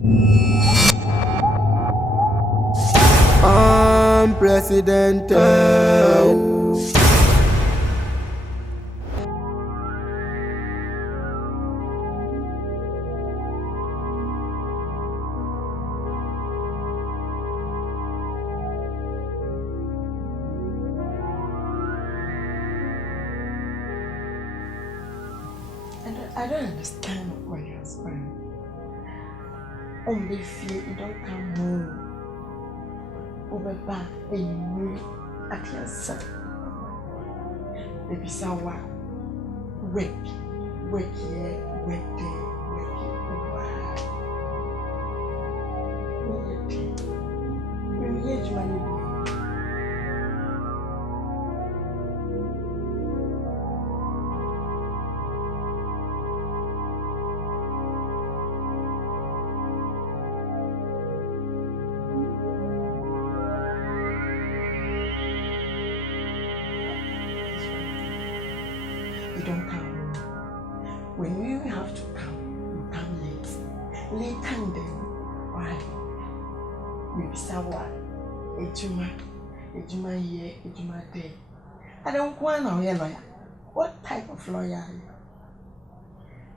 Unprecedented. I don't understand what your husband. Only fear you don't come home. Over back and you move at yourself. Baby, so what? Work here, work there, work here. When you get money. You don't come home. When you have to come, you come late. Late and then, why? We be sour. Ejuma here, ejuma there. I don't want to hear lawyer. What type of lawyer are you?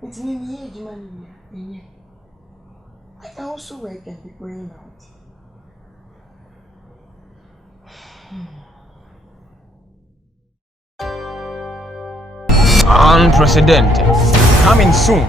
It's me here, ejuma here. I can also work and be going out. Unprecedented. Coming soon.